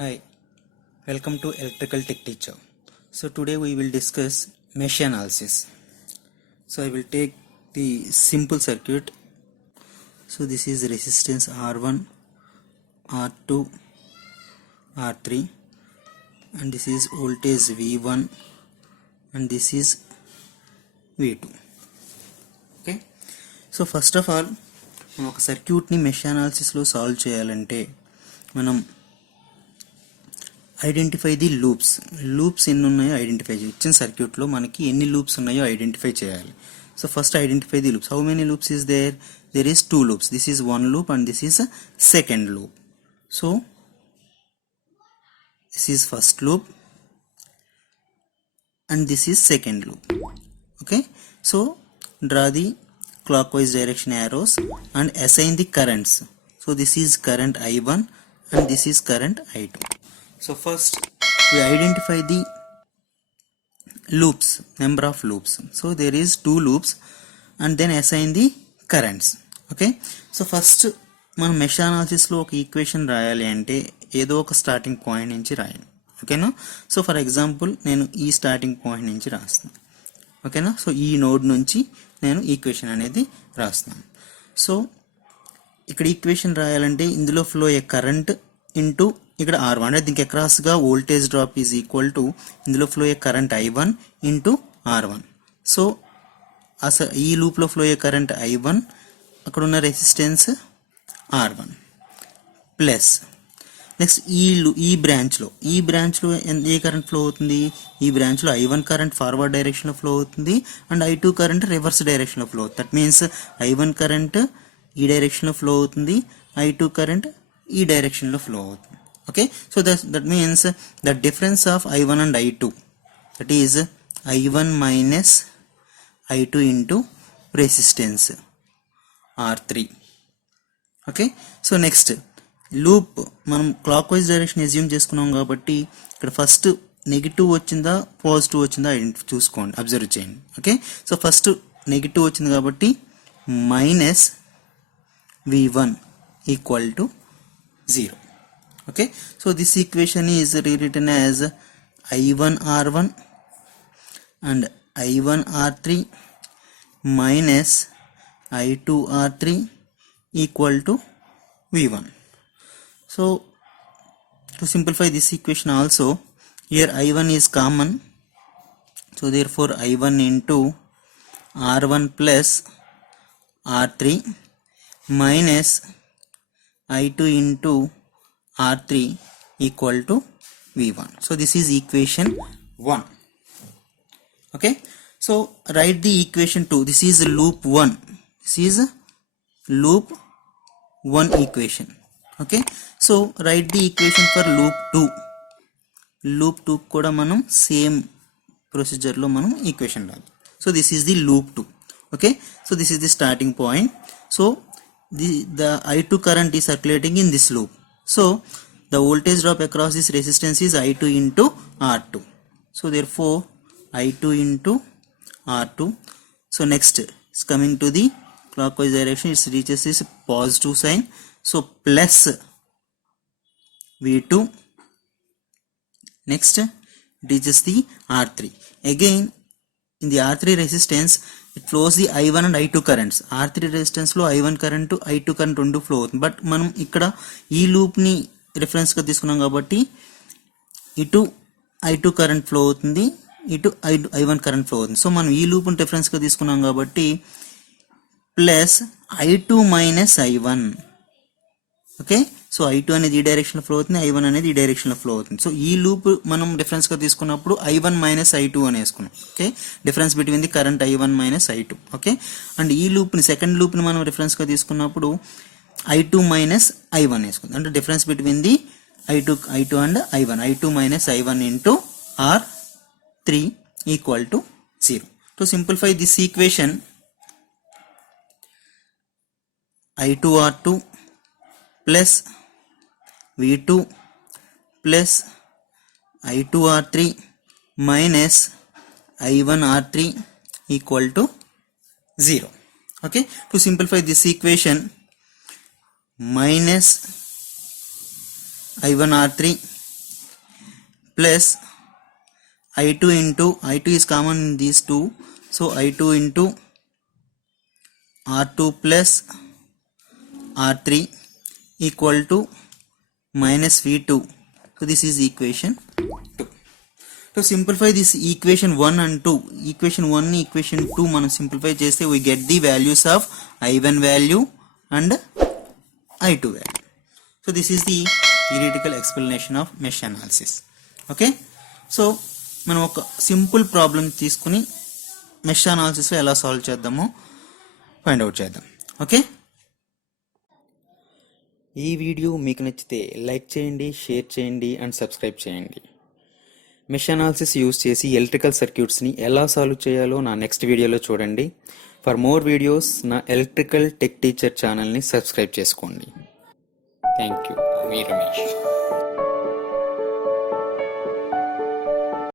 Hi, welcome to Electrical Tech Teacher. So today we will discuss mesh analysis. So I will take the simple circuit. So this is resistance R1, R2, R3, and this is voltage V1, and this is V2. Okay. So first of all, మనం ఒక సర్క్యూట్ని మెష్ అనాలిసిస్లో సాల్వ్ చేయాలంటే మనం identify the loops ఎన్ని ఉన్నాయో identify చేయాలి. ఇచ్చిన సర్క్యూట్లో మనకి ఎన్ని లూప్స్ ఉన్నాయో ఐడెంటిఫై చేయాలి. So first identify the loops. How many loops is there is 2 loops. This is 1 loop and this is a second loop. So this is first loop and this is second loop. Okay, so draw the clockwise direction arrows and assign the currents. So this is current I1 and this is current I2. So first we identify the loops, number of loops. So there is 2 loops and then assign the currents. Okay, so first మనం మెష్ అనాలిసిస్లో ఒక ఈక్వేషన్ రాయాలి అంటే ఏదో ఒక starting point నుంచి రాయాలి. ఓకేనా? సో ఫర్ ఎగ్జాంపుల్ నేను ఈ స్టార్టింగ్ పాయింట్ నుంచి రాస్తాను. ఓకేనా? సో ఈ నోడ్ నుంచి నేను ఈక్వేషన్ అనేది రాస్తాను. సో ఇక్కడ ఈక్వేషన్ రాయాలంటే ఇందులో ఫ్లో ఏ కరెంట్ ఇంటూ ఇక్కడ R1 అంటే దీనికి అక్రాస్గా voltage drop is equal to ఇందులో ఫ్లో ఏ current I1 into R1. So అసలు ఈ లూప్లో ఫ్లో ఏ కరెంట్ I1, అక్కడ ఉన్న రెసిస్టెన్స్ R1 ప్లస్ నెక్స్ట్ ఈ బ్రాంచ్లో ఏ కరెంట్ ఫ్లో అవుతుంది? ఈ బ్రాంచ్లో I1 కరెంట్ ఫార్వర్డ్ డైరెక్షన్లో ఫ్లో అవుతుంది అండ్ I2 కరెంట్ రివర్స్ డైరెక్షన్లో ఫ్లో అవుతుంది. దట్ మీన్స్ I1 కరెంట్ ఈ డైరెక్షన్లో ఫ్లో అవుతుంది, I2 కరెంట్ ఈ డైరెక్షన్లో ఫ్లో అవుతుంది. Okay, so that means the difference of I1 and I2 that is I1 minus I2 into resistance R3. Okay, so next loop మనం clock wise direction assume చేసుకున్నాం కాబట్టి ఇక్కడ ఫస్ట్ నెగిటివ్ వచ్చిందా పాజిటివ్ వచ్చిందా చూసుకోండి, అబ్జర్వ్ చేయండి. ఓకే, సో ఫస్ట్ నెగిటివ్ వచ్చింది కాబట్టి minus V1 equal to 0. Okay, so this equation is rewritten as I1 R1 and I1 R3 minus I2 R3 equal to V1. So to simplify this equation also, here I1 is common, so therefore I1 into R1 plus R3 minus I2 into R3 equal to V1. So this is equation 1. Okay, so write the equation 2. This is loop 1. This is loop 1 equation. Okay, so write the equation for loop 2. Loop 2 kuda manam same procedure lo manam equation raali. So this is the loop 2. Okay, so this is the starting point. So the I2 current is circulating in this loop. So the voltage drop across this resistance is I2 into R2. So therefore I2 into R2. So next is coming to the clockwise direction, it reaches this positive sign. So plus V2. Next it reaches the R3. Again in the R3 resistance it flows the I1 and I2 currents. R3 resistance లో I1 current I2 current రెండు ఫ్లో అవుతుంది. బట్ మనం ఇక్కడ ఈ లూప్ని రిఫరెన్స్గా తీసుకున్నాం కాబట్టి ఇటు I2 కరెంట్ ఫ్లో అవుతుంది, ఇటు I1 కరెంట్ ఫ్లో అవుతుంది. సో మనం ఈ లూప్ని రిఫరెన్స్గా తీసుకున్నాం కాబట్టి plus I2 minus I1. Okay, so I2 అనేది ఈ డైరెక్షన్లో ఫ్లో అవుతుంది, I1 అనేది ఈ డైరెక్షన్లో ఫ్లో అవుతుంది. సో ఈ లూప్ మనం డిఫరెన్స్గా తీసుకున్నప్పుడు I1 మైనస్ I2 అని వేసుకున్నాం. Okay, difference between the current I1 minus I2. Okay, and ఈ లూప్ని సెకండ్ లూప్ని మనం రిఫరెన్స్గా తీసుకున్నప్పుడు I2 మైనస్ I1 వేసుకుందాం. అంటే difference between the I2 and I1, I2 minus I1 into R3 equal to 0. To simplify this equation I2 R2 plus V2 plus I2 R3 minus I1 R3 equal to 0. Okay, to simplify this equation minus I1 R3 plus I2 into I2 is common in these two, so I2 into R2 plus R3 equal to minus V2. So this is equation 2. To simplify this equation 1 and 2, equation 1 equation 2 మనం simplify చేస్తే we get the values of I1 value and I2 value. So this is the theoretical explanation of mesh analysis. Okay, so మనం ఒక simple problem తీసుకుని మెష్ అనాలిసిస్లో ఎలా సాల్వ్ చేద్దామో find out చేద్దాం. ఓకే, ఈ వీడియో మీకు నచ్చితే లైక్ చేయండి, షేర్ చేయండి అండ్ సబ్స్క్రైబ్ చేయండి. మెష్ అనాలిసిస్ యూస్ చేసి ఎలక్ట్రికల్ సర్క్యూట్స్ని ఎలా సాల్వ్ చేయాలో నా నెక్స్ట్ వీడియోలో చూడండి. ఫర్ మోర్ వీడియోస్ నా ఎలక్ట్రికల్ టెక్ టీచర్ ఛానల్ని సబ్స్క్రైబ్ చేసుకోండి. Thank you. మీ రమేష్.